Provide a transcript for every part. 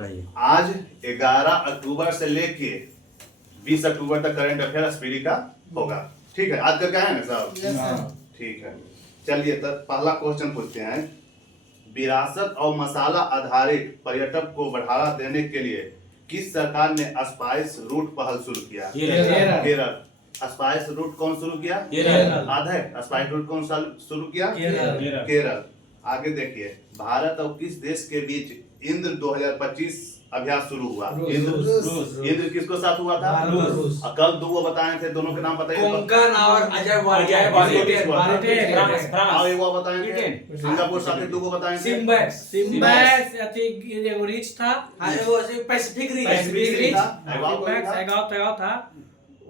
कहिए। आज 11 अक्टूबर से लेके 20 अक्टूबर तक करंट अफेयर स्पीडी का होगा। ठीक है, आज का क्या है ना साहब? ठीक है, चलिए तब पहला क्वेश्चन पूछते हैं। विरासत और मसाला आधारित पर्यटक को बढ़ावा देने के लिए किस सरकार ने स्पाइस रूट पहल शुरू किया? केरल। स्पाइस रूट कौन शुरू किया? आधा है। स्पाइस रूट कौन शुरू किया? केरल। आगे देखिए, भारत और किस देश के बीच इंद्र 2025 अभ्यास शुरू हुआ? इंद्र किसको साथ हुआ था? रूस। कल दो बताए थे, दोनों के नाम बताइए। कोंकण और अजय वो बताए थे। सिंगापुर साथ दो बताए थे। सिम्बैक्स एगो रिच था, अरे वो पैसिफिक रिच था।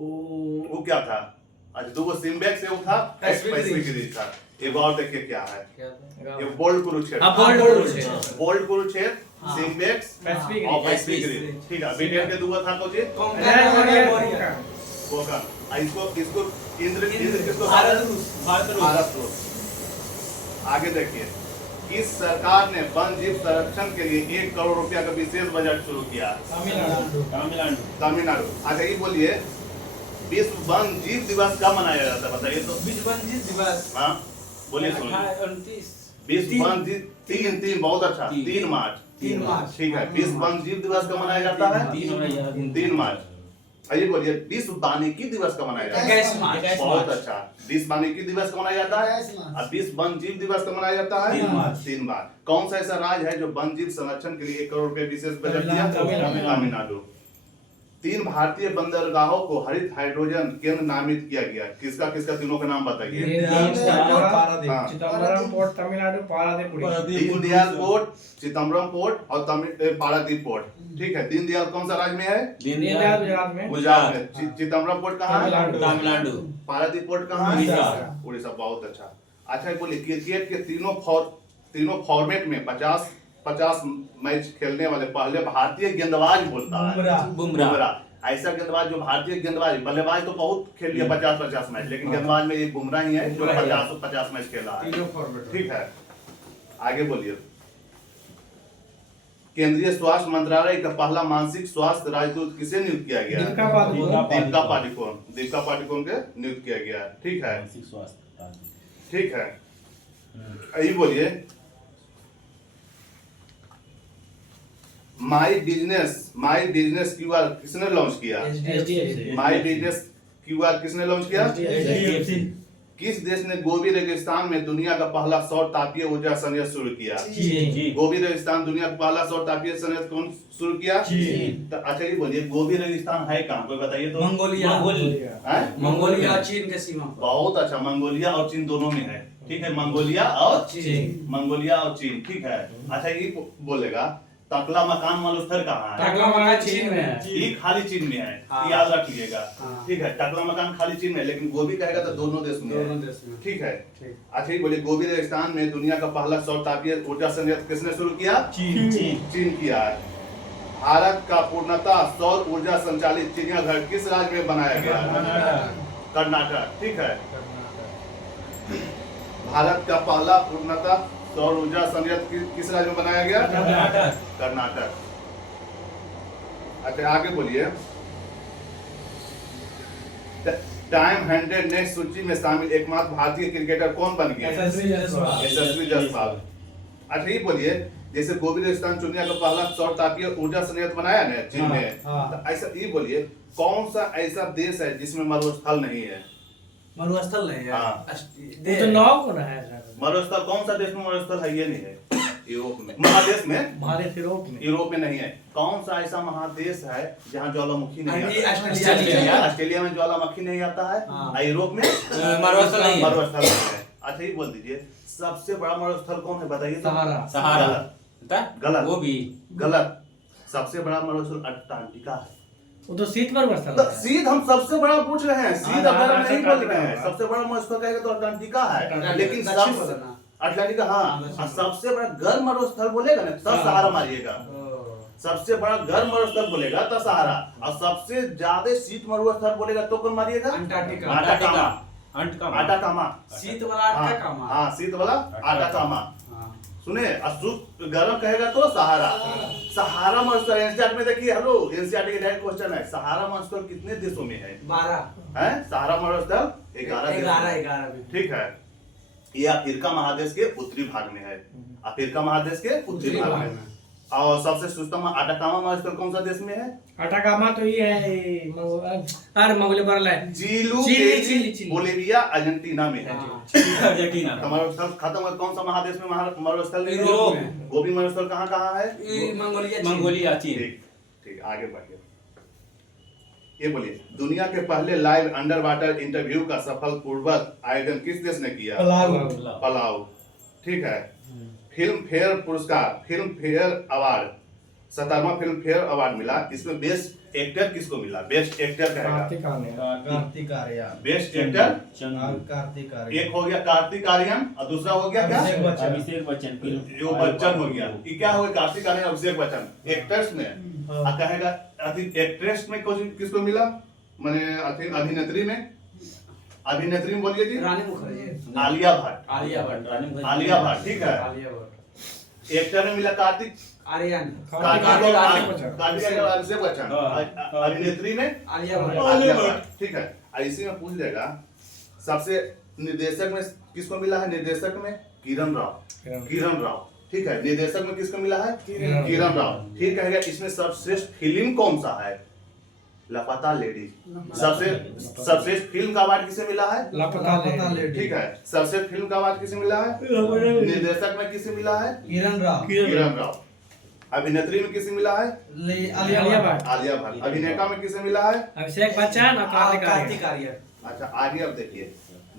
वो क्या था? अच्छा, दो सिम्बैक्स एगो था, पैसिफिक रिच था। एक और देखिए क्या है, ये bold Kurukshetra. Bold Kurukshetra, SIMBEX और पैसिफिक रिच। ठीक है, ब्रिटेन के दो था तो जी इसको इंद्र किसको? भारत रूस। आगे देखिए, किस सरकार ने वन जीव संरक्षण के लिए 1 करोड़ रुपया का विशेष बजट शुरू किया? तमिलनाडु। अच्छा ये बोलिए, विश्व वन जीव दिवस कब मनाया जाता है बताइए तो? विश्व वन जीव दिवस, हाँ बोलिए सुनिए। विश्व वन जीव 3 बहुत अच्छा, 3 मार्च। ठीक है, विश्व वन जीव दिवस कब मनाया जाता है? 3 मार्च। आइए बोलिए, विश्व वानिकी दिवस कब मनाया जाता है? 21 मार्च। बहुत अच्छा, विश्व वानिकी दिवस कब मनाया जाता है? और विश्व वन जीव दिवस कब मनाया जाता है? 3 मार्च। कौन सा ऐसा राज्य है जो वन जीव संरक्षण के लिए 1 करोड़ रुपए विशेष बजट दिया? तमिलनाडु। 3 भारतीय बंदरगाहों को हरित हाइड्रोजन केंद्र नामित किया गया। किसका तीनों का नाम बताइए। Chidambaram port Tamil Nadu, Paradip Deendayal port, Chidambaram port और पारादीप पोर्ट। ठीक है, दीनदयाल कौन सा राज्य में है? गुजरात में। चिदम्बरम पोर्ट कहाँ है? तमिलनाडु। पारादीप पोर्ट कहाँ है? उड़ीसा। बहुत अच्छा। अच्छा बोलिए, क्रिकेट के तीनों फॉर्मेट में 50 मैच खेलने वाले पहले भारतीय गेंदबाज बोलता है बुमराह। ऐसा गेंदबाज जो भारतीय गेंदबाज, बल्लेबाज तो बहुत खेल लिया 50 मैच, लेकिन गेंदबाज में एक बुमराह ही है जो 50 मैच खेला है। ठीक है, आगे बोलिए। केंद्रीय स्वास्थ्य मंत्रालय का पहला मानसिक स्वास्थ्य राजदूत किसे नियुक्त किया गया? दीपिका पादुकोण के नियुक्त किया गया। ठीक है, ठीक है। यही बोलिए, माई बिजनेस क्यूआर किसने लॉन्च किया? माई बिजनेस क्यूआर किसने लॉन्च किया? किस देश ने गोबी रेगिस्तान में दुनिया का पहला सौर तापीय ऊर्जा संयंत्र शुरू किया? गोबी रेगिस्तान दुनिया का पहला सौर तापीय संयंत्र कौन शुरू किया? अच्छा ये बोलिए, गोबी रेगिस्तान है कहाँ, कोई बताइए तो? मंगोलिया और चीन के सीमा पर। बहुत अच्छा, मंगोलिया और चीन दोनों में है। ठीक है, मंगोलिया और चीन। ठीक है। अच्छा ये बोलेगा, टकला मकान मरुस्थल कहाँ है? टकला मकान चीन में है। ये खाली चीन में है, याद रखिएगा। ठीक है, टकला मकान खाली चीन में, लेकिन गोबी कहेगा तो दोनों देश में। ठीक है। अच्छा ये बोलिए, गोबी रेगिस्तान में दुनिया का पहला सौर तापीय ऊर्जा संयंत्र किसने शुरू किया? चीन किया है। भारत का पूर्णतः सौर ऊर्जा संचालित चिड़ियाघर किस राज्य में बनाया गया? कर्नाटक। ठीक है, भारत का पहला पूर्णतः सौर ऊर्जा संयंत्र किस राज्य में बनाया गया? कर्नाटक। अच्छा आगे बोलिए, टाइम 100 नेक्स्ट सूची में शामिल एकमात्र भारतीय क्रिकेटर कौन बन गया? यशस्वी जायसवाल। अच्छा ये बोलिए, जैसे गोबी रेगिस्तान दुनिया का पहला सौर तापीय ऊर्जा संयंत्र बनाया ना चीन ने, तो ऐसा ये बोलिए, कौन सा ऐसा देश है जिसमें मरुस्थल नहीं है? मरुस्थल नहीं है। तो 9 को ना है। मरुस्थल कौन सा देश में मरुस्थल है? ये नहीं है। यूरोप में, महादेश में, यूरोप में नहीं है। कौन सा ऐसा महादेश है जहाँ ज्वालामुखी नहीं आता? ऑस्ट्रेलिया में ज्वालामुखी नहीं आता है। यूरोप में मरुस्थल नहीं है। अच्छा ये बोल दीजिए, सबसे बड़ा मरुस्थल कौन है बताइए? सहारा। गलत। वो भी गलत। सबसे बड़ा मरुस्थल अंटार्कटिका है। वो तो शीत मरुस्थल है। शीत हम सबसे बड़ा पूछ रहे हैं, शीत अगर हम नहीं बोल रहे हैं। सबसे बड़ा मरुस्थल कहेगा तो अंटार्कटिका है, लेकिन अटलांटिका। हाँ, सबसे बड़ा गर्म मरुस्थल बोलेगा ना तब सहारा मारिएगा। सबसे बड़ा गर्म मरुस्थल बोलेगा तो सहारा, और सबसे ज्यादा शीत मरुस्थल बोलेगा तो कौन मारिएगा? अटाकामा। शीत वाला अटाकामा। हाँ, शीत वाला अटाकामा। सुने, गर्म कहेगा तो सहारा। सहारा मरुस्थल एनसीईआरटी में देखिए, हेलो एनसीईआरटी के डायरेक्ट क्वेश्चन है, सहारा मरुस्थल कितने देशों में है? 12 है सहारा मरुस्थल 11 देशों में। 11 में। ठीक है, ये अफ्रीका महादेश के उत्तरी भाग में है, अफ्रीका महादेश के उत्तरी भाग में। और सबसे सुस्तम अटाकामा मरुस्थल कौन सा देश में है? अटाकामा तो ये है अरे मंगोलिया पर है। Chilli, chilli. बोलिविया, अर्जेंटीना में है। अर्जेंटीना। तो मरुस्थल खत्म हुआ, कौन सा महादेश में मरुस्थल नहीं है? यूरोप। गोबी मरुस्थल कहाँ है? ये मंगोलिया मंगोलिया चीन। ठीक ठीक, आगे बढ़िए। ये बोलिए, दुनिया के पहले लाइव अंडर वाटर इंटरव्यू का सफलपूर्वक आयोजन किस देश ने किया? पलाऊ। ठीक है। फिल्म फेयर पुरस्कार, फिल्म फेयर अवार्ड, 17वां फिल्म फेयर अवार्ड मिला, इसमें बेस्ट एक्टर किसको मिला? बेस्ट एक्टर कहेगा कार्तिक आर्यन। Best actor Kartik Aaryan. एक हो गया कार्तिक आर्यन और दूसरा हो गया क्या? अभिषेक बच्चन। जो बच्चन हो गया। ये क्या हो गया? कार्तिक आर्यन, अभिषेक बच्चन। एक्टर्स में कहेगा एक्ट्रेस में किसको मिला? माने अभिनेत्री में, अभिनेत्री में बोलिए जी। रानी मुखर्जी। आलिया भट्ट। आलिया भट्ट। आलिया भट्ट, ठीक है। आलिया भट्ट। एक्टर में मिला कार्तिक आर्यन। कार्तिक आर्यन और अभिषेक बच्चन। अभिनेत्री में आलिया भट्ट। आलिया भट्ट, ठीक है। इसी में पूछ लेगा सबसे निर्देशक में किसको मिला है? निर्देशक में किरण राव। किरण राव, ठीक है। निर्देशक में किसको मिला है? किरण राव, ठीक है। इसमें सर्वश्रेष्ठ फिल्म कौन सा है? लापता लेडीज। सर्वश्रेष्ठ फिल्म का अवार्ड किसे मिला है? लापता लेडीज, ठीक है। सर्वश्रेष्ठ फिल्म का अवार्ड किसे मिला है? निर्देशक में किसे मिला है? किरण राव। किरण राव। अभिनेत्री में किसे मिला है? आलिया भट्ट। आलिया भट्ट। अभिनेता में किसे मिला है? अभिषेक बच्चन और कार्तिक आर्यन। अच्छा, आगे अब देखिए,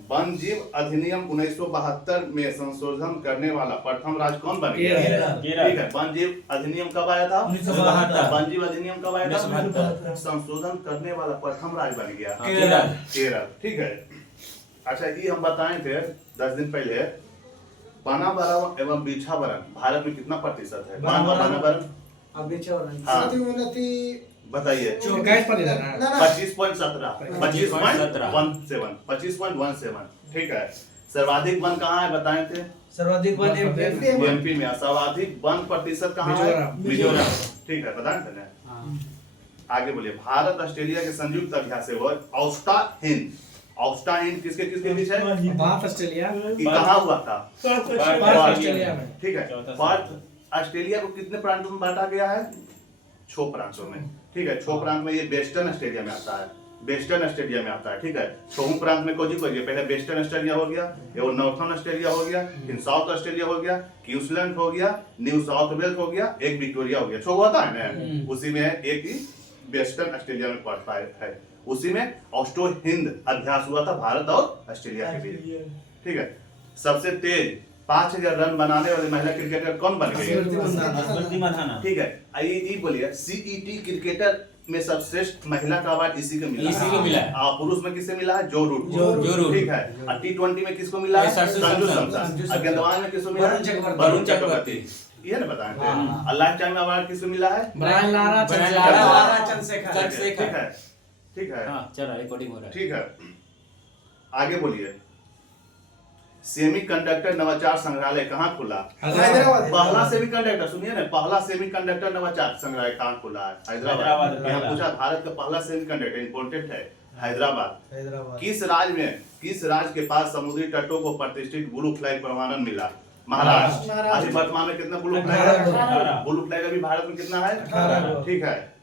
वन जीव अधिनियम 1972 में संशोधन करने वाला प्रथम राज्य कौन बन गया? ठीक है। वन जीव अधिनियम कब आया था? 1972। वन जीव अधिनियम कब आया था? 1972। संशोधन करने वाला प्रथम राज्य बन गया केरल। केरल, ठीक है। अच्छा, ये हम बताए थे 10 दिन पहले, वनावरण एवं वृक्षावरण भारत में कितना प्रतिशत है? वनावरण अब नीचे और बताइए। 25.17, 25.17, ठीक है। सर्वाधिक वन कहाँ है बताए थे? सर्वाधिक वन एमपी में। सर्वाधिक वन प्रतिशत कहाँ है? मिजोरम, ठीक है, बताए थे ना। आगे बोलिए, भारत ऑस्ट्रेलिया के संयुक्त अभ्यास से वो ऑस्टा हिंद। ऑस्टा हिंद किसके किसके बीच है? भारत ऑस्ट्रेलिया। ये कहाँ हुआ था? ऑस्ट्रेलिया में, ठीक है। भारत ऑस्ट्रेलिया को कितने प्रांतों में बांटा गया है? 6 प्रांतों में, ठीक है। 6 प्रांत में ये वेस्टर्न ऑस्ट्रेलिया में आता है, वेस्टर्न ऑस्ट्रेलिया में आता है, ठीक है। 6 प्रांत में कोई पहले वेस्टर्न ऑस्ट्रेलिया हो गया, ये नॉर्थर्न ऑस्ट्रेलिया हो गया, फिर साउथ ऑस्ट्रेलिया हो गया, क्वींसलैंड हो गया, न्यू साउथ वेल्स हो गया, एक विक्टोरिया हो गया। 6 होता है ना, उसी में एक ही वेस्टर्न ऑस्ट्रेलिया में पड़ता है। उसी में ऑस्ट्रो हिंद अभ्यास हुआ था भारत और ऑस्ट्रेलिया के बीच, ठीक है। सबसे तेज 5000 रन बनाने वाली महिला क्रिकेटर कौन बन गई? स्मृति मंधाना, ठीक है। आइए बोलिए, सीईटी क्रिकेटर में सर्वश्रेष्ठ महिला का अवार्ड इसी को मिला है। पुरुष में किसे मिला है? जो रूट, ठीक है। और T20 में किसको मिला है? संजू सैमसन। और गेंदबाज में किसको मिला है? वरुण चक्रवर्ती। ये ना बताए थे। और लाइफ टाइम अवार्ड किसको मिला है? Brian Lara Chandrasekhar. ठीक है, ठीक है। हाँ, चल रहा है, रिकॉर्डिंग हो रहा है। ठीक है, आगे बोलिए। सेमीकंडक्टर नवाचार संग्रहालय कहाँ खुला? हैदराबाद। पहला सेमीकंडक्टर, सुनिए ना, पहला सेमीकंडक्टर नवाचार संग्रहालय कहाँ खुला है? हैदराबाद। यहाँ पूछा भारत का पहला सेमीकंडक्टर, इंपोर्टेंट है, हैदराबाद। किस राज्य के पास समुद्री तटों को प्रतिष्ठित ब्लू फ्लैग प्रमाणन मिला? महाराष्ट्र। अभी वर्तमान में कितना ब्लू फ्लैग है? ब्लू फ्लैग अभी भारत में कितना है? 18। ठीक है,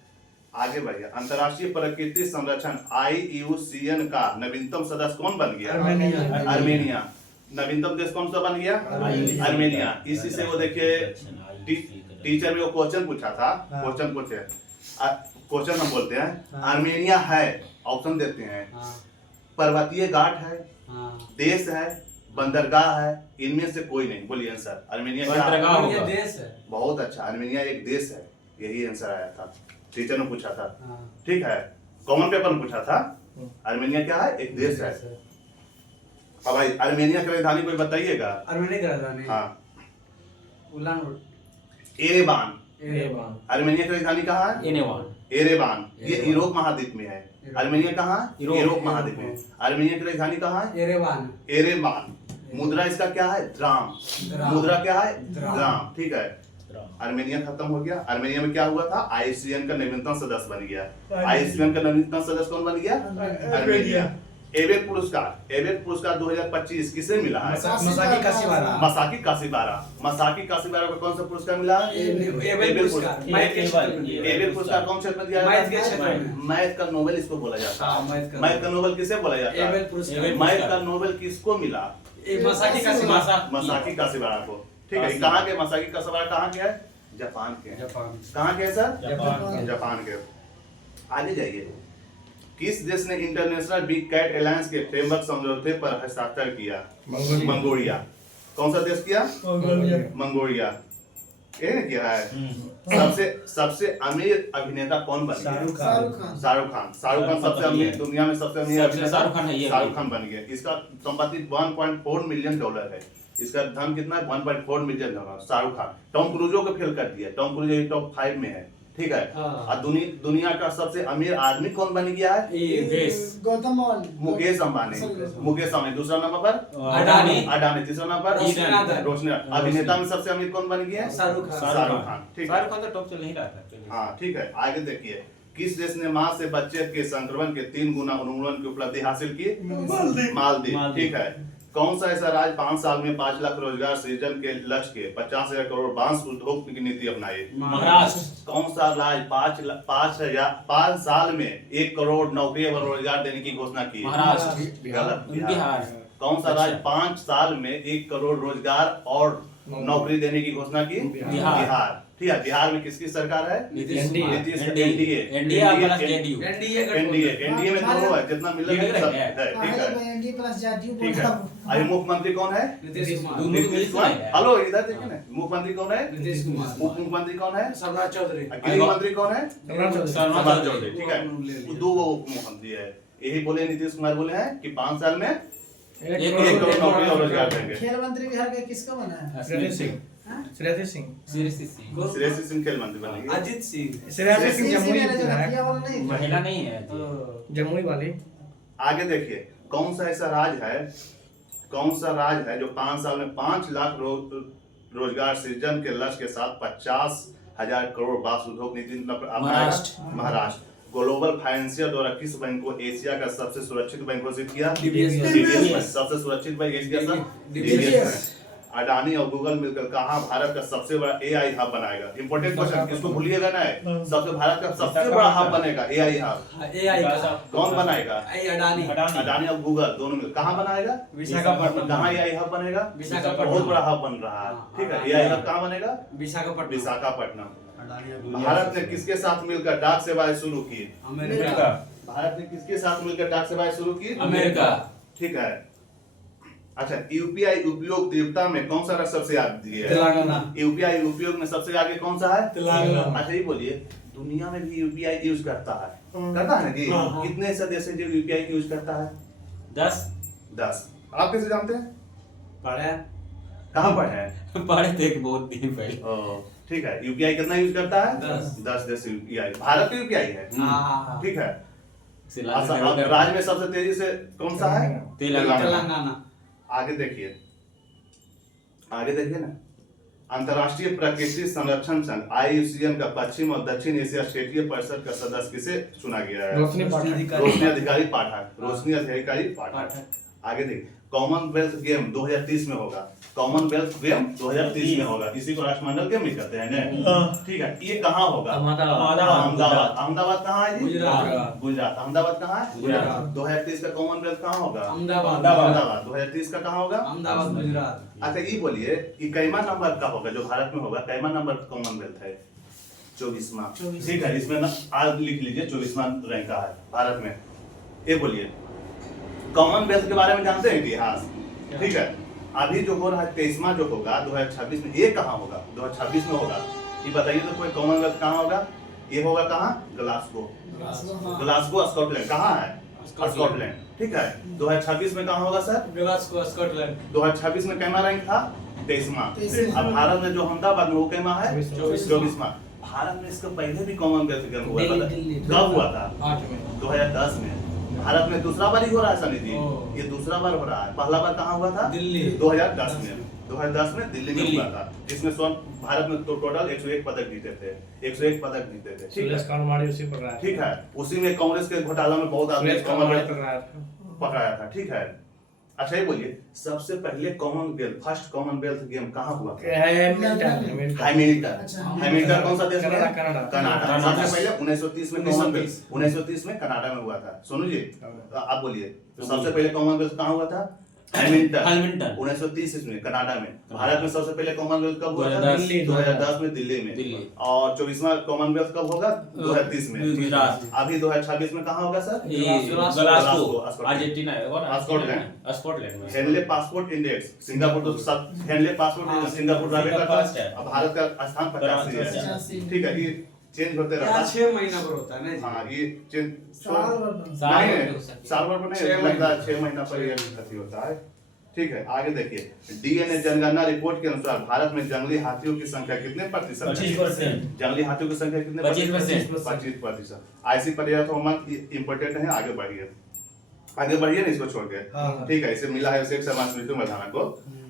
आगे बढ़िए। अंतर्राष्ट्रीय प्रकृति संरक्षण IUCN का नवीनतम सदस्य कौन बन गया? आर्मेनिया। नवीनतम देश कौन सा बन गया? आर्मेनिया। इसी से वो देखिए, टीचर में वो क्वेश्चन पूछा था, क्वेश्चन हम बोलते हैं आर्मेनिया है, ऑप्शन देते हैं, पर्वतीय घाट है, देश है, बंदरगाह है, इनमें से कोई नहीं। बोलिए आंसर। आर्मेनिया क्या है? देश है। बहुत अच्छा, आर्मेनिया एक देश है, यही आंसर आया था, टीचर ने पूछा था, ठीक है, कॉमन पेपर में पूछा था। आर्मेनिया क्या है? एक देश है। अब भाई, आर्मेनिया की राजधानी कोई बताइएगा? आर्मेनिया की राजधानी, हाँ, उलान एरेवान। आर्मेनिया की राजधानी कहाँ है? एरेवान। ये यूरोप महाद्वीप में है। आर्मेनिया कहाँ है? यूरोप महाद्वीप में। आर्मेनिया की राजधानी कहाँ है? एरेवान। मुद्रा इसका क्या है? द्राम। मुद्रा क्या है? द्राम, ठीक है। आर्मेनिया खत्म हो गया। आर्मेनिया में क्या हुआ था, आईसीएन का नवीनतम सदस्य बन गया। आईसीएन का नवीनतम सदस्य कौन बन गया, आर्मेनिया। एबेक पुरस्कार 2025 किसे मिला है, मसाकी काशीवारा। मसाकी काशीबारा। मसाकी काशीबारा को कौन सा पुरस्कार मिला है, एबेल पुरस्कार। मैथ के क्षेत्र में। एबेल पुरस्कार कौन क्षेत्र में दिया मैथ के जाता क्षेत्र है, में। मैथ का नोबेल इसको बोला जाता हाँ, है। मैथ का मैथ का नोबेल किसे बोला जाता एबेल है, पुरस्कार। मैथ का नोबेल किसको मिला, मसाकी काशीवारा। मसाकी काशीबारा को। ठीक है, कहाँ के मसाकी काशीबारा कहाँ के है, जापान के। जापान। कहाँ के है सर, जापान। जापान के। आगे जाइए। किस देश ने इंटरनेशनल बिग कैट अलायंस के फ्रेमवर्क समझौते पर हस्ताक्षर किया, मंगोलिया। कौन सा देश किया, मंगोलिया। ये ने किया है। सबसे अमीर अभिनेता कौन बन गया, शाहरुख खान। सबसे अमीर, दुनिया में सबसे अमीर अभिनेता शाहरुख खान है ये। शाहरुख खान बन गया। इसका संपत्ति $1.4 मिलियन है। इसका धन कितना है, $1.4 मिलियन। शाहरुख खान टॉम क्रूजो को फेल कर दिया। टॉम क्रूजो टॉप 5 में है। ठीक है। हाँ। और दुनिया का सबसे अमीर आदमी कौन बन गया है, गौतम मुकेश अंबानी। दूसरा नंबर पर अडानी। तीसरा नंबर रोशनी रोशनी। अभिनेता में सबसे अमीर कौन बन गया है, शाहरुख खान। ठीक है। शाहरुख खान तो टॉप चल नहीं रहा था। हाँ ठीक है, आगे देखिए। किस देश ने मां से बच्चे के संक्रमण के 3 गुना उन्मूलन की उपलब्धि हासिल की, मालदीव। ठीक है। कौन सा ऐसा राज्य 5 साल में 5 लाख रोजगार सृजन के लक्ष्य के 50,000 करोड़ बांस उद्योग की नीति अपनाई, महाराष्ट्र। कौन सा राज्य 5 साल में 1 करोड़ नौकरी और रोजगार देने की घोषणा की, महाराष्ट्र। गलत, बिहार। कौन सा राज्य 5 साल में 1 करोड़ रोजगार और नौकरी देने की घोषणा की, बिहार। ठीक है। बिहार में किसकी सरकार है, नीतीश एनडीए में दोनों है, जितना मिला सब है। ठीक है। ठीक है। अभी मुख्यमंत्री कौन है, नीतीश कुमार। हेलो इधर देखिए ना, मुख्यमंत्री कौन है, नीतीश कुमार। उप मुख्यमंत्री कौन है, सम्राट चौधरी। गृह मंत्री कौन है, शर्मा चौधरी। ठीक है। दो वो उप मुख्यमंत्री है। यही बोले नीतीश कुमार बोले हैं कि 5 साल में 1 करोड़ नौकरी और रोजगार देंगे। खेल मंत्री बिहार का किसका बना है, श्रेयसी सिंह श्रेयसी सिंह खेल मंत्री बनेंगे। अजीत सिंह। श्रेयसी सिंह जमुई हत्या वाला नहीं था? महिला नहीं है। जमुई वाली। आगे देखिए। कौन सा ऐसा राज्य है जो 5 साल में 5 लाख रोजगार सृजन के लक्ष्य के साथ 50,000 करोड़ बांस उद्योग नीति महाराष्ट्र। ग्लोबल फाइनेंशियल द्वारा किस बैंक को एशिया का सबसे सुरक्षित बैंक घोषित किया, डीबीएस। सबसे सुरक्षित बैंक एशिया का डीबीएस। अडानी और गूगल मिलकर कहाँ भारत का सबसे बड़ा एआई हब बनाएगा। इंपॉर्टेंट क्वेश्चन, इसको भूलिएगा ना। सबसे भारत का सबसे बड़ा हब बनेगा एआई हब। एआई का कौन बनाएगा, अडानी और गूगल दोनों मिल कहाँ बनाएगा, विशाखापट्टनम। कहाँ एआई हब बनेगा, विशाखापट्टनम। बहुत बड़ा हब बन रहा है। ठीक है। एआई हब कहाँ बनेगा, विशाखापट्टनम। भारत ने किसके साथ मिलकर डाक सेवाएं शुरू की, अमेरिका। भारत ने किसके साथ मिलकर डाक सेवाएं शुरू की, अमेरिका। ठीक है। अच्छा, यूपीआई उपयोग तीव्रता में कौन सा राज्य सबसे आगे है, तेलंगाना। यूपीआई उपयोग में सबसे आगे कौन सा है, तेलंगाना। अच्छा ये बोलिए, दुनिया में भी यूपीआई यूज करता है ना जी। कितने ऐसे देश है जो यूपीआई यूज करता है, 10। आप कैसे जानते हैं, पढ़े कहाँ पढ़े हैं, पढ़े थे बहुत दिन पहले। ठीक है। यूपीआई कितना यूज करता है, 10 देश यूपीआई। भारत का यूपीआई है, ठीक है। तेलंगाना। राज्य में सबसे तेजी से कौन सा है, तेलंगाना। आगे देखिए ना। अंतर्राष्ट्रीय प्रकृति संरक्षण संघ IUCN का पश्चिम और दक्षिण एशिया क्षेत्रीय परिषद का सदस्य किसे चुना गया है, रोशनी अधिकारी पाठक। आगे देखिए। कॉमनवेल्थ गेम 2030 में होगा, इसी को राष्ट्रमंडल गेम भी कहते हैं ना। ठीक है। ये कहाँ होगा, अहमदाबाद कहाँ है जी, गुजरात। अहमदाबाद कहाँ है, गुजरात। 2030 का कॉमनवेल्थ कहाँ होगा, अहमदाबाद। 2030 का कहाँ होगा, अहमदाबाद, गुजरात। अच्छा ये बोलिए कि कैमा नंबर का होगा जो भारत में होगा, कैमा नंबर कॉमनवेल्थ है 24वां। ठीक है। इसमें ना आज लिख लीजिए 24वां रैंक का है भारत में। ये बोलिए कॉमनवेल्थ के बारे में जानते हैं इतिहास, ठीक है। अभी जो हो रहा है 23वां जो होगा 2026 में, ये कहाँ होगा, 2026 में होगा। ये बताइए तो कोई कॉमनवेल्थ कहाँ होगा, ये होगा कहाँ, ग्लासगो स्कॉटलैंड। कहाँ है, स्कॉटलैंड। ठीक है। 2026 में कहाँ होगा सर, ग्लासगो स्कॉटलैंड। 2026 में कैमा रैंक था 23वां। अब भारत में जो अहमदाबाद में वो कैमा है 24वां। भारत में इसका पहले भी कॉमनवेल्थ गेम हुआ था, कब हुआ था, 2010 में। भारत में दूसरा बार ही हो रहा है सनी जी, ये दूसरा बार हो रहा है। पहला बार कहाँ हुआ था, दिल्ली, 2010 में। 2010 में दिल्ली में हुआ था, जिसमें स्वर्ण भारत में तो टोटल 101 पदक जीते थे, 101 पदक जीते थे। ठीक सुरेश है, कांडमाड़ी उसी पर रहा है। ठीक है। उसी में कांग्रेस के घोटाला में बहुत आदमी सुरेश कांडमाड़ी कॉमनवेल्थ पर रहा था। पकड़ाया था। ठीक है, अच्छा ये बोलिए सबसे पहले कॉमनवेल्थ फर्स्ट कॉमनवेल्थ गेम कहाँ हुआ था? हैमिल्टन। हैमिल्टन कौन सा देश में? कनाडा। कनाडा। सबसे पहले 1930 में कॉमनवेल्थ 1930 में कनाडा में हुआ था। सोनू जी आप बोलिए, तो सबसे पहले कॉमनवेल्थ कहाँ हुआ था? हैमिल्टन 1930 में कनाडा में। भारत में सबसे पहले कॉमनवेल्थ कब हुआ था? 2010 में दिल्ली में। और 24वां कॉमनवेल्थ कब होगा? 2030 में। अभी 2026 में कहाँ होगा सर? ग्लासगो अर्जेंटीना स्कॉटलैंड में। हेनले पासपोर्ट इंडेक्स सिंगापुर तो सब हेनले पासपोर्ट सिंगापुर रहे करता है। अब भारत का स्थान 85 है। ठीक है, ये चेंज होते रहता है। 6 महीना पर होता है ना जी। हाँ ये चेंज साल साल भर पर नहीं लगता है, 6 महीना पर ये अथी होता है। ठीक है, आगे देखिए डीएनए जनगणना रिपोर्ट के अनुसार भारत में जंगली हाथियों की संख्या कितने प्रतिशत है? 25%। जंगली हाथियों की संख्या कितने 25%। 25%। ऐसी पर्याप्त होमवर्क इम्पोर्टेंट है, आगे बढ़िए ना इसको छोड़ के। ठीक है, इसे मिला है शेख शहबाज स्मृति मधाना को।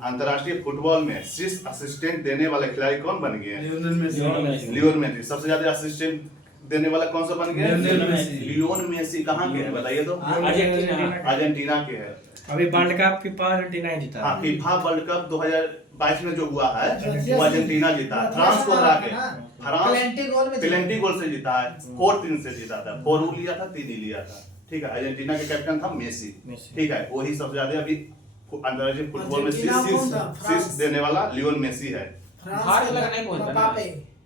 अंतर्राष्ट्रीय फुटबॉल में शीर्ष असिस्टेंट देने वाले खिलाड़ी कौन बन गए हैं? Lionel Messi. सबसे ज्यादा असिस्टेंट देने वाला कौन सा बन गया? Lionel Messi. कहाँ के हैं बताइए तो? अर्जेंटीना के है। अभी वर्ल्ड कप फीफा अर्जेंटीना ही जीता। हाँ, फीफा वर्ल्ड कप 2022 में जो हुआ है वो अर्जेंटीना जीता है, फ्रांस को हरा के। फ्रांस पेनल्टी गोल से जीता है, 4-3 से जीता था। 4 लिया था, 3 ही लिया था। ठीक है, अर्जेंटीना के कैप्टन था मेसी। ठीक है, वही सबसे ज्यादा अभी अंतर्राष्ट्रीय फुटबॉल में शीर्ष देने वाला लियोनेल मेसी है।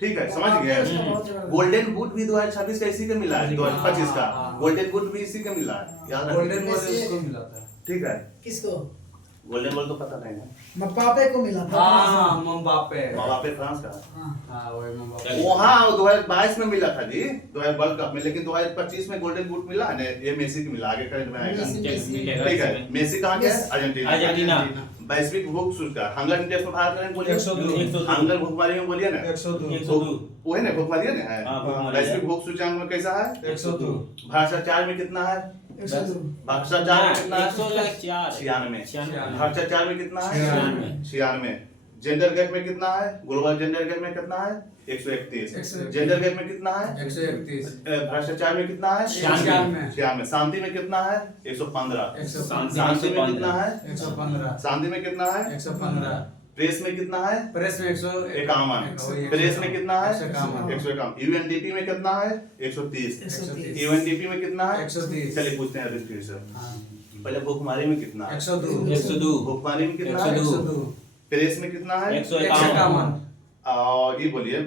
ठीक है, समझ गए। गोल्डन बूट भी 2026 का इसी के मिला है, 2025 का गोल्डन बूट भी इसी का मिला है, याद रखिए। गोल्डन बॉल उसको मिला था। ठीक है, किसको? गोल्डन बॉल तो पता नहीं है। मबाप्पे को मिला था। हाँ मबाप्पे। मबाप्पे फ्रांस का। हाँ वही मबाप्पे। वहाँ 2022 में मिला था जी, 2000 वर्ल्ड कप में, लेकिन 2025 में गोल्डन बूट मिला है ना, ये मेसी को मिला, आगे करंट में आएगा। ठीक है, मेसी कहाँ के है? अर्जेंटीना। वैश्विक भूख सूचकांक हंगर इंडेक्स में भारत में बोलिए 102। हंगर भूखमरी में बोलिए ना 102। वो है ना भूखमरी है ना है। वैश्विक भूख सूचकांक में कैसा है? 102। भ्रष्टाचार में कितना है? 102। भ्रष्टाचार में कितना है? 104। 96। भ्रष्टाचार में कितना है? 96। जेंडर गैप में कितना है? ग्लोबल जेंडर गैप में कितना है? 131। जेंडर गैप में कितना है? 131। भ्रष्टाचार में कितना है? 96। शांति में कितना है? 115। शांति में कितना है? 115। शांति में कितना है? 115। प्रेस में कितना है? प्रेस में 151। प्रेस में कितना है? 151। यूएनडीपी में कितना है? 130। यूएनडीपी में कितना है? 130। चलिए पूछते हैं अभी फिर से। पहले भूखमरी में कितना है? 102। भूखमरी में कितना है? 102। प्रेस में कितना है? 151। और ये बोलिए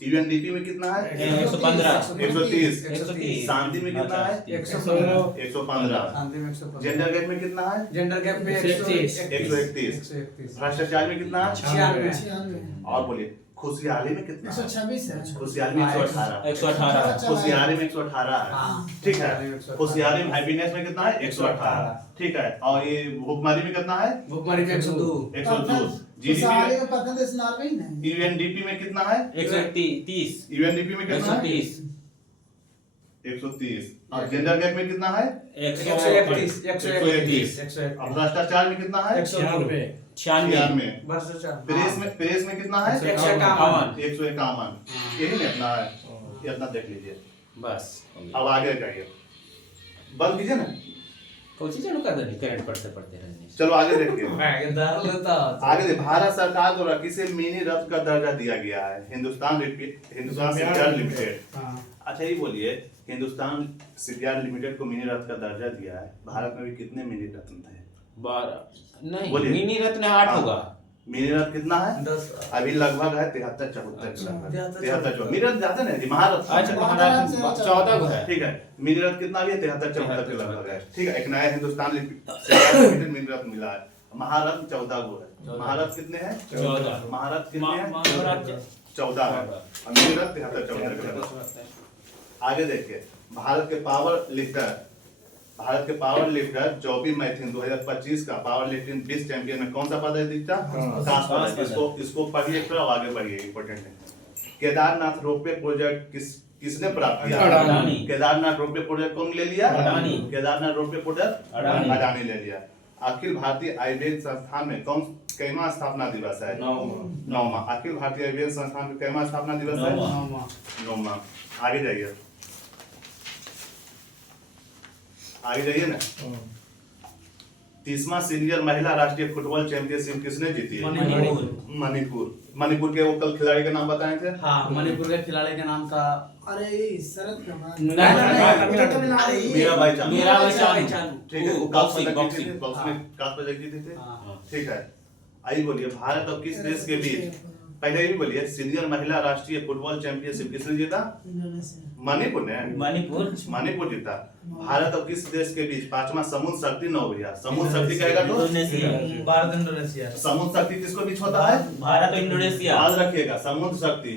यूएनडीपी में कितना है? 115। 130। शांति में कितना है? 115। 115। शांति में 115। जेंडर गैप में कितना है? जेंडर गैप में 131। भ्रष्टाचार में कितना है? 96। और बोलिए खुशहाली में कितना है? 126 है। खुशहाली में 118। 118। खुशहाली में 118 है। ठीक है, खुशहाली में हैप्पीनेस में कितना है? 118। ठीक है, और ये भूखमरी में कितना है? भूखमरी में 102। 102। जीडीपी सारे में का पता है सुना भी नहीं। यूएनडीपी में कितना है? 130। यूएनडीपी में कितना है? 130। 130। और जेंडर गैप में कितना है? 131। 131। और भ्रष्टाचार में कितना है? 96। 96। भ्रष्टाचार। प्रेस में कितना है? 151। 151। यही ना इतना है, ये इतना देख लीजिए। बस अब आगे जाइए, बंद कीजिए ना। कौन सी चालू कर देनी करंट पढ़ते पढ़ते रहने। चलो आगे देखिए। आगे आगे भारत सरकार द्वारा किसे मिनी रथ का दर्जा दिया गया है? Hindustan shipyard limited. अच्छा ये बोलिए हिंदुस्तान शिपयार्ड लिमिटेड को मिनी रथ का दर्जा दिया है, भारत में भी कितने मिनी रत्न थे? 12 नहीं, बोलिए। मिनी रत्न 8 होगा। मिनी रथ कितना है? 10। अभी लगभग है 73-74। 73 मिनी रथ ज्यादा नहीं, महारथ। अच्छा महाराष्ट्र 14 को है। ठीक है, मिनी रथ कितना भी है? 73-74 के लगभग है। ठीक है, एक नया हिंदुस्तान लिमिटेड मिनी रथ मिला है। महारथ 14 को है। महारथ कितने हैं? 14। महारथ कितने हैं? महाराष्ट्र 14 है। और मिनी रथ 73-74 के लगभग। आगे देखिए भारत के पावर लिफ्टर जॉबी मैथिन 2025 का पावर लिफ्टिंग विश्व चैंपियन में कौन सा पद है? दीक्षा कांस्य पद। इसको पढ़िए फिर आगे बढ़िए, इंपॉर्टेंट है। केदारनाथ रोपवे प्रोजेक्ट किसने प्राप्त किया? अडानी। केदारनाथ रोपवे प्रोजेक्ट कौन ले लिया? अडानी। Kedarnath ropeway project Adani. अडानी ले लिया। अखिल भारतीय आयुर्वेद संस्थान में कौन कैमा स्थापना दिवस है? नौमा। अखिल भारतीय आयुर्वेद संस्थान में कैमा स्थापना दिवस है? नौमा। आगे जाइए, आगे जाइए ना। 30वां सीनियर महिला राष्ट्रीय फुटबॉल चैंपियनशिप किसने जीती है? मणिपुर। मणिपुर के वो कल खिलाड़ी का नाम बताए थे? हाँ, मणिपुर के खिलाड़ी का नाम था अरे ये शरद कमाल मेरा भाई चांद। मेरा भाई चांद। ठीक है, वो बॉक्सिंग, बॉक्सिंग बॉक्सिंग। कांस्य पदक जीते थे। हाँ। ठीक है, आइए बोलिए, भारत और किस देश के बीच, पहले ये भी बोलिए, सीनियर महिला राष्ट्रीय फुटबॉल चैंपियनशिप किसने जीता? मणिपुर ने। मणिपुर जीता। भारत और किस देश के बीच 5वां समुद्र शक्ति नौ भैया? समुद्र शक्ति कहेगा तो भारत इंडोनेशिया। समुद्र शक्ति किसको बीच होता है? भारत इंडोनेशिया। याद रखिएगा, समुद्र शक्ति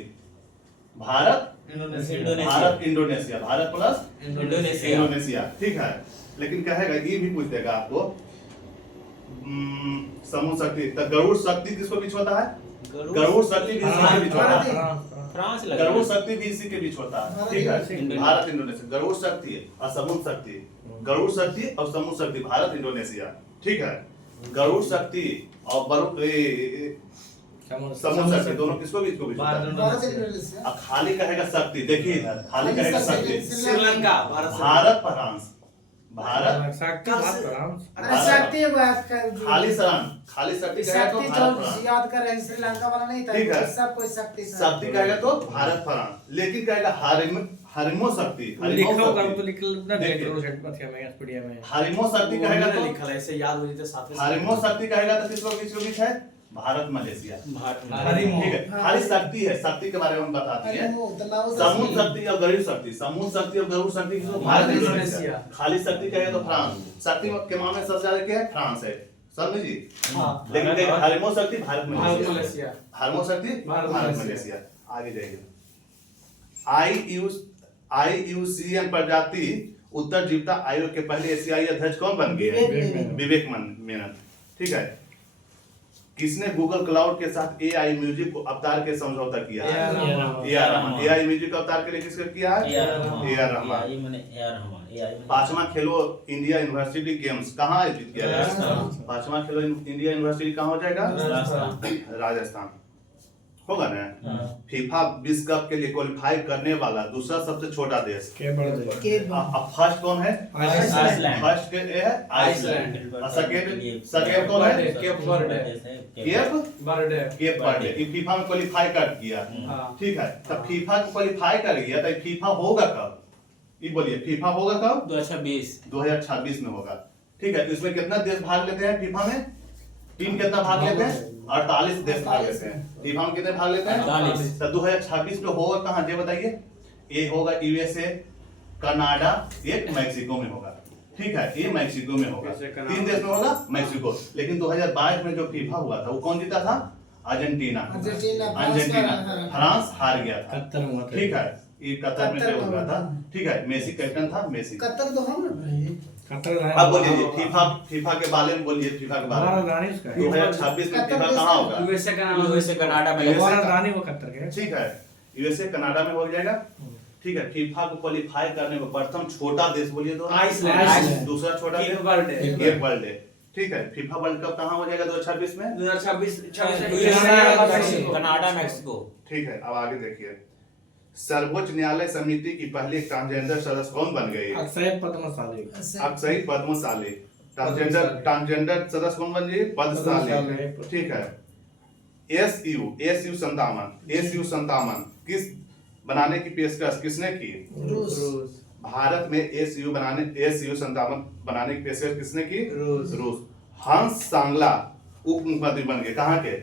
Bharat Bharat Indonesia, Bharat plus Indonesia. ठीक है, लेकिन कहेगा ये भी पूछ देगा आपको, समुद्र शक्ति तो गरुड़ शक्ति किसको बीच होता है? गरुड़ शक्ति भी इसी के बीच होता है। फ्रांस गरुड़ शक्ति भी इसी के बीच होता है। ठीक है, भारत इंडोनेशिया। गरुड़ शक्ति और समुद्र शक्ति, गरुड़ शक्ति और समुद्र शक्ति, भारत इंडोनेशिया। ठीक है, गरुड़ शक्ति और समुद्र शक्ति दोनों किसको बीच होता है? अब खाली कहेगा शक्ति, देखिए इधर खाली कहेगा शक्ति, श्रीलंका। भारत फ्रांस, भारत शक्ति बात कर रहा हूँ। अरे शक्ति बात कर खाली शरण, खाली शक्ति कहेगा तो शक्ति भारत तो फ्रांस। याद कर रहे हैं, श्रीलंका वाला नहीं ठीक है। था, सब कोई शक्ति शक्ति कहेगा तो भारत फ्रांस, लेकिन कहेगा हरिमो शक्ति, लिखा होगा तो शक्ति। लिख ना देख देखिए। लो सेट पर में पीडीएफ में। हरिमो शक्ति कहेगा तो लिखा है, ऐसे याद हो जाते साथ में। हरिमो शक्ति कहेगा तो किसको बीच है? भारत मलेशिया। हरिमो। ठीक है, खाली शक्ति है, शक्ति के बारे में हम बताते हैं। समुद्र शक्ति और गरुड़ शक्ति, समुद्र शक्ति और गरुड़ शक्ति किसको? भारत इंडोनेशिया। खाली शक्ति कहेगा तो फ्रांस। शक्ति के मामले में सबसे ज्यादा क्या है? फ्रांस है, समझ जी। लेकिन कहेगा हरिमो शक्ति भारत मलेशिया, हरिमो शक्ति भारत मलेशिया। आगे जाइए, IUCN प्रजाति उत्तर जीवता आयोग के पहले एशियाई अध्यक्ष कौन बन गए? विवेक मेनन। ठीक है, किसने गूगल क्लाउड के साथ AI म्यूजिक को अवतार के समझौता किया है? AR रहमान। AI म्यूजिक का अवतार के लिए किसने किया है? AR रहमान। 5वां खेलो इंडिया यूनिवर्सिटी गेम्स कहाँ आयोजित किया जाएगा? 5वां खेलो इंडिया यूनिवर्सिटी कहाँ हो जाएगा? राजस्थान होगा ना। फीफा विश्व कप के लिए क्वालिफाई करने वाला दूसरा सबसे छोटा देश अब फर्स्ट कौन है? आइसलैंड। फर्स्ट के है आइसलैंड और सेकंड कौन है? Cape Verde. ये फीफा में क्वालिफाई कर किया। ठीक है, तब फीफा को क्वालिफाई कर गया तो फीफा होगा कब? ये बोलिए, फीफा होगा कब? 2026 में होगा। ठीक है, इसमें कितना देश भाग लेते हैं फीफा में? टीम कितना भाग लेते हैं? 48 देश भाग लेते हैं। फीफा में कितने भाग लेते हैं? 48। तो 2026 में होगा कहाँ? ये बताइए। ये होगा USA, कनाडा, एक मैक्सिको में होगा। ठीक है, ये मैक्सिको में होगा। 3 देश में होगा मैक्सिको। लेकिन 2022 में जो फीफा हुआ था वो कौन जीता था? अर्जेंटीना। फ्रांस हार गया था। ठीक है, ये कतर में से हुआ था। ठीक है, मेसी कैप्टन था। मेसी कतर तो हम ना अब बोलिए फीफा के बारे में बोलिए। फीफा के बारे में 2026 में फीफा कहाँ होगा? यूएसए कनाडा में। रानी वो कतर के। ठीक है, यूएसए कनाडा में हो जाएगा। ठीक है, फीफा को क्वालिफाई करने में प्रथम छोटा देश बोलिए तो आइसलैंड। दूसरा छोटा देश केप वर्डे। ठीक है, फीफा वर्ल्ड कप कहाँ हो जाएगा 2026 में? 2026 कनाडा मैक्सिको। ठीक है, अब आगे देखिए, सर्वोच्च न्यायालय समिति की पहली ट्रांसजेंडर सदस्य कौन बन गई? अक्षय पद्मशाली। अक्षय पद्मशाली। ट्रांसजेंडर सदस्य कौन बन गई? पद्मशाली। ठीक है, एसयू संतामन किस बनाने की पेशकश किसने की? रूस। भारत में एसयू संतामन बनाने की पेशकश किसने की? रूस। हंस सांगला उप मुख्यमंत्री बन गए, कहाँ के?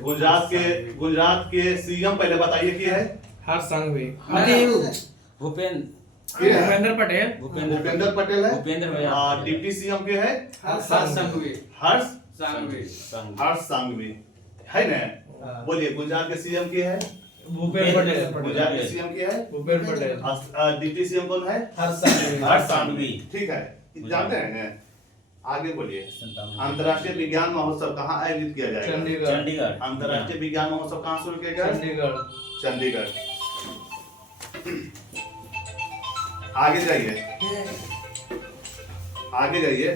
गुजरात के सीएम पहले बताइए कि है? हर्ष संघवी। भूपेंद्र पटेल। भूपेंद्र पटेल है। भूपेंद्र डिप्टी सीएम के है? हर्ष संघवी है ना। बोलिए, गुजरात के सीएम के है? गुजरात के सीएम के है? भूपेंद्र पटेल। डिप्टी सीएम कौन है? हर्ष संघवी। ठीक है, जानते हैं ना। आगे बोलिए, अंतर्राष्ट्रीय विज्ञान महोत्सव कहाँ आयोजित किया जाएगा? चंडीगढ़। अंतर्राष्ट्रीय विज्ञान महोत्सव कहाँ शुरू किया गया? चंडीगढ़। आगे जाइए,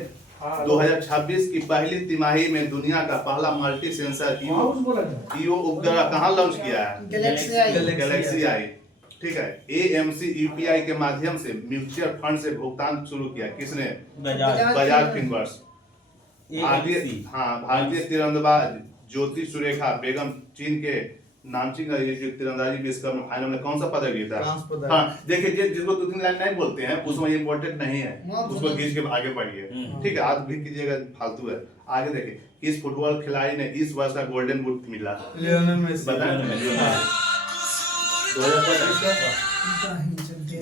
2026 की पहली तिमाही में दुनिया का पहला मल्टी सेंसर ईओ उपग्रह कहाँ लॉन्च किया है? गैलेक्सी आई। गैलेक्सी आई। ठीक है। एएमसी यूपीआई के माध्यम से म्यूचुअल फंड से भुगतान शुरू किया। किसने? बजाज फिनवर्स। भारतीय तीरंदाज ज्योति सुरेखा बेगम चीन के नामचिंग तीरंदाजी विश्व कप में फाइनल में कौन सा पदक जीता? हाँ देखिए, जिसको 2-3 लाइन नहीं बोलते हैं उसमें इम्पोर्टेंट नहीं है, उसको खींच के आगे बढ़िए। ठीक है, आज भी कीजिएगा, फालतू है। आगे देखिए, किस फुटबॉल खिलाड़ी ने इस वर्ष का गोल्डन बूट मिला? Lionel Messi. बताएं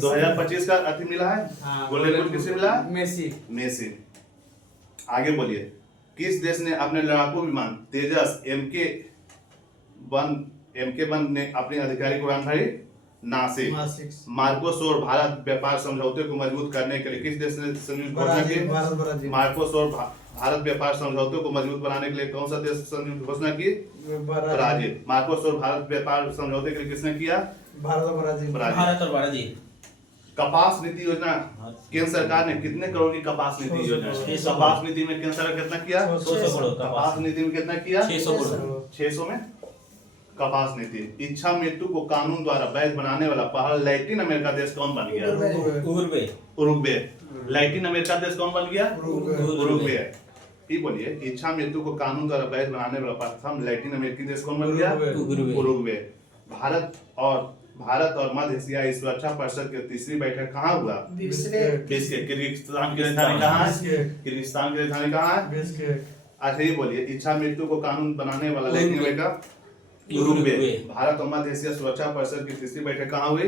2025 का अति मिला है। गोल्डन बूट किसे मिला? मेसी। आगे बोलिए, किस देश ने अपने लड़ाकू विमान तेजस MK1 ने अपनी आधिकारिक उड़ान भरी? नासिक। मार्कोसोर भारत व्यापार समझौते को मजबूत करने के लिए किस देश ने संयुक्त घोषणा की? मार्कोसोर भारत व्यापार समझौते को मजबूत बनाने के लिए कौन सा देश संयुक्त घोषणा की? ब्राजील। मार्कोसोर भारत व्यापार समझौते के लिए किसने किया? भारत और ब्राजील। भारत और ब्राजील। कपास नीति योजना केंद्र सरकार ने कितने करोड़ की कपास नीति योजना? कपास नीति में केंद्र सरकार कितना किया? 600 करोड़। कपास नीति में कितना किया? 600 करोड़। 600 में कपास नीति। इच्छा मृत्यु को कानून द्वारा वैध बनाने वाला पहला लैटिन अमेरिका देश कौन बन गया? उरुग्वे। लैटिन अमेरिका देश कौन बन गया? उरुग्वे। ये बोलिए, इच्छा मृत्यु को कानून द्वारा वैध बनाने वाला प्रथम लैटिन अमेरिकी देश कौन बन गया? उरुग्वे। भारत और मध्य एशियाई सुरक्षा परिषद की तीसरी बैठक कहाँ हुआ? बिश्केक। किर्गिस्तान की राजधानी कहाँ है? किर्गिस्तान की राजधानी कहाँ है? अच्छा ये बोलिए, इच्छा मृत्यु को कानून बनाने वाला लैटिन अमेरिका उरुग्वे। भारत और मध्य एशिया सुरक्षा परिषद की तीसरी बैठक कहाँ हुई?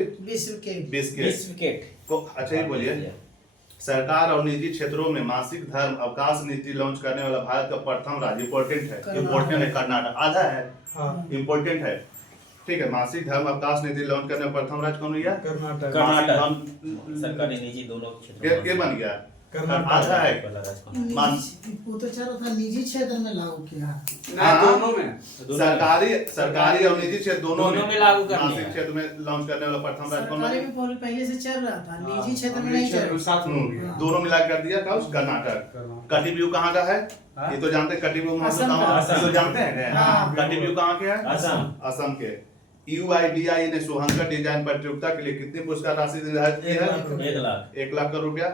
बिश्केक। तो अच्छा ये बोलिए, सरकार और निजी क्षेत्रों में मासिक धर्म अवकाश नीति लॉन्च करने वाला भारत का प्रथम राज्य इम्पोर्टेंट है कर्नाटक। आधा है, इम्पोर्टेंट है। ठीक है, मासिक धर्म अवकाश नीति लॉन्च करने वाला प्रथम राज्य कौन हुआ? कर्नाटक। सरकारी निजी दोनों क्षेत्रों के बन गया? आधा है। वो तो चाह रहा था निजी क्षेत्र में लागू किया। दोनों में सरकारी और निजी क्षेत्र दोनों में लागू करना है। मासिक क्षेत्र में लॉन्च करने वाला प्रथम राज्य कौन सरकारी में पहले से चल रहा था, निजी क्षेत्र में नहीं चल रहा। दोनों मिला कर दिया था उस कर्नाटक। कटिव्यू कहाँ का है? ये तो जानते हैं, कटिव्यू तो जानते हैं। कटिव्यू कहाँ के है? असम के। UIDAI ने शुभंकर डिजाइन प्रतियोगिता के लिए कितनी पुरस्कार राशि निर्धारित की है? 1 लाख करोड़ रुपया।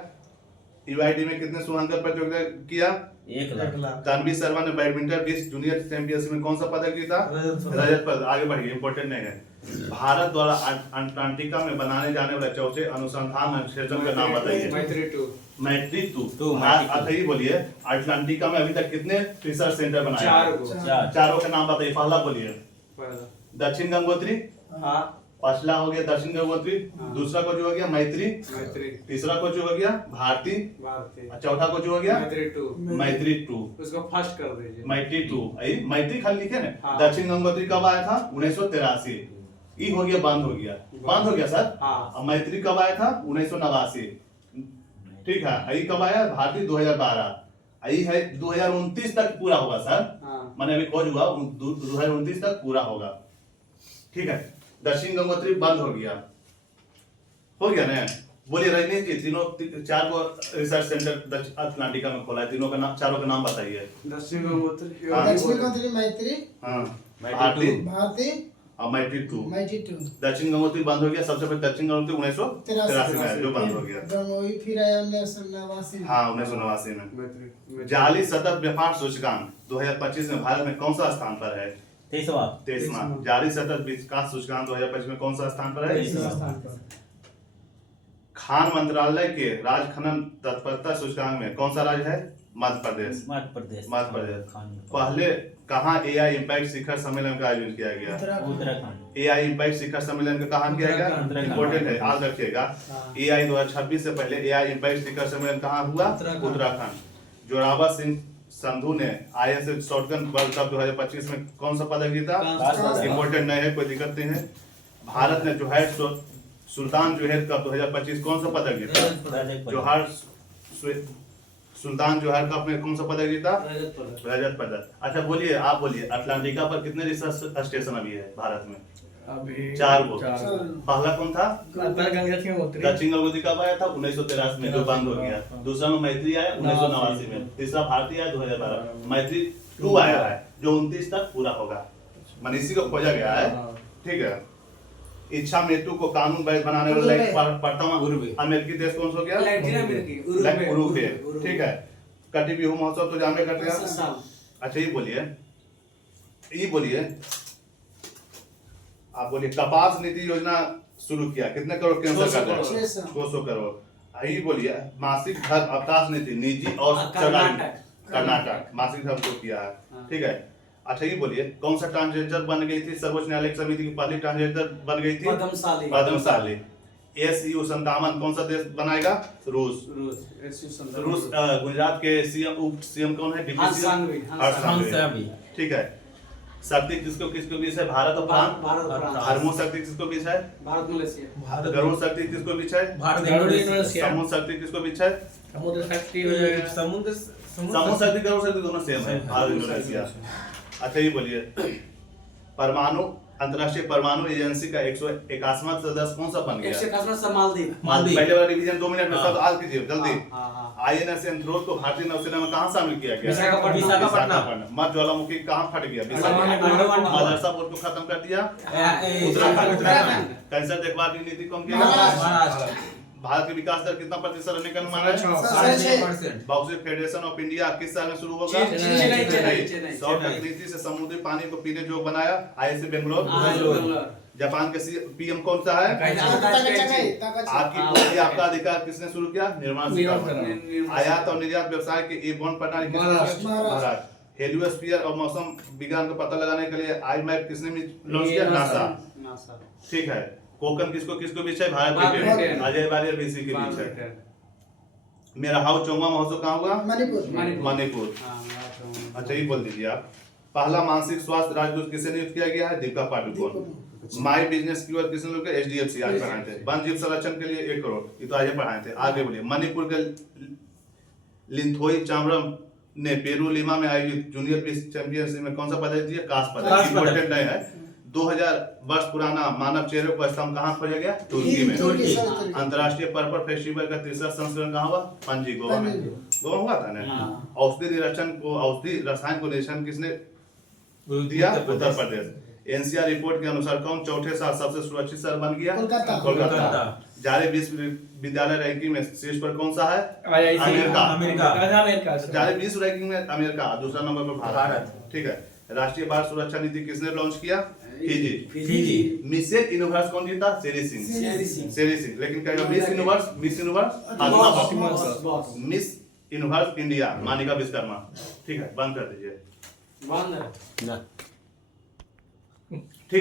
UID में कितने शुभंकर प्रतियोगिता किया? 1 लाख। तन्वी शर्मा ने बैडमिंटन विश्व जूनियर चैंपियनशिप में कौन सा पदक जीता? रजत पदक। आगे बढ़िए, इंपॉर्टेंट नहीं है। भारत द्वारा अंटार्कटिका में बनाने जाने वाले चौथे अनुसंधान स्टेशन का नाम बताइए। मैत्री 2। अच्छा ये बोलिए, अटलांटिका में अभी तक कितने रिसर्च सेंटर बनाए? चारों का नाम बताइए। पहला बोलिए, दक्षिण गंगोत्री। पहला हो गया दक्षिण गंगोत्री। दूसरा को जो हो गया मैत्री। तीसरा को जो हो गया भारती। चौथा को जो हो गया मैत्री 2। उसको फर्स्ट कर दीजिए। मैत्री 2। मैत्री खाली लिखे ना। दक्षिण गंगोत्री कब आया था? 1983। ई हो गया, बंद हो गया सर। अब मैत्री कब आया था? 1989। ठीक है। ई कब आया? भारती 2012। आई है 2029 तक पूरा होगा सर। मैंने अभी खोज हुआ, 2029 तक पूरा होगा। ठीक है, दक्षिण गंगोत्री बंद हो गया ना? बोलिए रजनीश जी, चार को रिसर्च सेंटर अटलांटिका में खोला है, तीनों का नाम, चारों का नाम बताइए। दक्षिण गंगोत्री, मैत्री, भारती और मैत्री 2। दक्षिण गंगोत्री बंद हो गया। सबसे पहले दक्षिण गंगोत्री 1983 में जो बंद हो गया। फिर आया 1989। हाँ, 1989 में। जाली सतत व्यापार सूचकांक 2025 में भारत में कौन सा स्थान पर है? 23वां। जाली सतत विकास सूचकांक 2025 में कौन सा स्थान पर है? 23वां। खान मंत्रालय के राज्य खनन तत्परता सूचकांक में कौन सा राज्य है? मध्य प्रदेश। पहले कहाँ AI इम्पैक्ट शिखर सम्मेलन का आयोजन किया गया? उत्तराखंड। AI इम्पैक्ट शिखर सम्मेलन का कहाँ किया गया? इम्पोर्टेंट है, याद रखिएगा। AI 2026 से पहले AI इम्पैक्ट शिखर सम्मेलन कहाँ हुआ? उत्तराखंड। जोरावर सिंह संधू ने ISS शॉटगन वर्ल्ड कप 2025 में कौन सा पदक जीता? इम्पोर्टेंट नहीं है, कोई दिक्कत नहीं है। भारत ने जोहार सुल्तान जोहर कप 2025 कौन सा पदक जीता? जोहार सुल्तान जोहर कप में कौन सा पदक जीता? रजत पदक। अच्छा बोलिए, आप बोलिए, अटलांटिका पर कितने रिसर्च स्टेशन अभी है भारत में? अभी 4 गो। चार गो। पहला कौन था? अकबर गंगा सिंह उत्तरी। दक्षिण गंगोत्री कब आया था? 1983 में, जो बंद हो गया। हाँ। दूसरा में मैत्री आया 1989 में। तीसरा भारती आया 2012। मैत्री 2 आया है जो 29 तक पूरा होगा। मान इसी को खोजा गया है। हाँ। ठीक है। इच्छा मृत्यु को कानून वैध बनाने वाला एक प्रथम अमेरिकी देश कौन सा हो गया? लैटिन अमेरिकी, उरुग्वे। उरुग्वे। ठीक है। कटी बिहू महोत्सव तो जान में कटेगा। साल। अच्छा ये बोलिए आप बोलिए कपास नीति योजना शुरू किया कितने करोड़ केंद्र सरकार ने? 200 करोड़। ये बोलिए मासिक धर्म अवकाश नीति निजी और कर्नाटक मासिक धर्म को किया है। हाँ। ठीक है। अच्छा ये बोलिए कौन सा ट्रांसजेंडर बन गई थी? सर्वोच्च न्यायालय की समिति की पहली ट्रांसजेंडर बन गई थी पद्मशाली। SU 57 कौन सा देश बनाएगा? रूस। रूस। गुजरात के उप सीएम कौन है? डिप्टी सीएम हर्ष संघवी। ठीक है। शक्ति किसको बीच है? भारत और फ्रांस। हरमो शक्ति किसको बीच है? भारत मलेशिया। गरुड़ शक्ति किसको बीच है? भारत इंडोनेशिया। समुद्र शक्ति किसको बीच है? समुद्र शक्ति हो जाएगा। समुद्र समुद्र शक्ति गरुड़ शक्ति दोनों सेम है। भारत इंडोनेशिया। अच्छा ये बोलिए परमाणु अंतरराष्ट्रीय परमाणु एजेंसी का 181वां सदस्य कौन सा बन गया? 181वां सा मालदीव। पहले वाला रिवीजन 2 मिनट में सब याद कीजिए जल्दी। हाँ। INS एंथ्रोज को भारतीय नौसेना में कहां शामिल किया गया? विशाखापट्टनम। मध्य ज्वालामुखी कहां फट गया? अंडमान। मदरसा बोर्ड को खत्म कर दिया। उत्तराखंड। कैंसर देखभाल की नीति कौन किया? महाराष्ट्र। भारत की विकास दर कितना प्रतिशत रहने का अनुमान है? 6.5%। बॉक्सिंग फेडरेशन ऑफ इंडिया किस साल में शुरू होगा? चेन्नई। सौर तकनीकी से समुद्री पानी को पीने योग्य बनाया IISc बेंगलोर। जापान के PM कौन सा है? आपकी आपका अधिकार किसने शुरू किया? निर्माण सीतारमण। आयात और निर्यात व्यवसाय के ई बॉन्ड प्रणाली किसने? महाराष्ट्र। हेलियोस्फीयर और मौसम विज्ञान का पता लगाने के लिए IMAP किसने लॉन्च किया? नासा। ठीक है। कोकन किसको बीच है? भारत ब्रिटेन। अजय बारी और BC के बीच है। मेरा हाउ चोंगमा महोत्सव कहाँ होगा? मणिपुर। अच्छा ये बोल दीजिए आप पहला मानसिक स्वास्थ्य राजदूत किसे नियुक्त किया गया है? Deepika Padukone. My business QR किसने लोग HDFC आज पढ़ाए थे। वन जीव संरक्षण के लिए 1 करोड़ ये तो आज पढ़ाए थे। आगे बोलिए मणिपुर के लिंथोई चामरम ने पेरू लिमा में आयोजित जूनियर पीस चैंपियनशिप में कौन सा पदक दिया? कांस्य पदक। इम्पोर्टेंट नहीं है। 2000 वर्ष पुराना मानव चेहरे का स्तंभ कहाँ खोजा गया? तुर्की में। अंतर्राष्ट्रीय पर्पल फेस्टिवल का तीसरा संस्करण कहाँ हुआ? पणजी गोवा में। गोवा हुआ था ना। औषधि रसायन को निरीक्षण किसने दिया? उत्तर प्रदेश। NCR रिपोर्ट के अनुसार कौन चौथे साल सबसे सुरक्षित शहर बन गया? कोलकाता। जारी विश्वविद्यालय रैंकिंग में शीर्ष पर कौन सा है? अमेरिका। जारी विश्व रैंकिंग में अमेरिका, दूसरा नंबर पर भारत। ठीक है। राष्ट्रीय बाल सुरक्षा नीति किसने लॉन्च किया? फिजी। मिस यूनिवर्स कौन जीता? शेरी सिंह। लेकिन क्या miss universe miss universe India Manika Vishwakarma. ठीक है बंद कर दीजिए। बंद।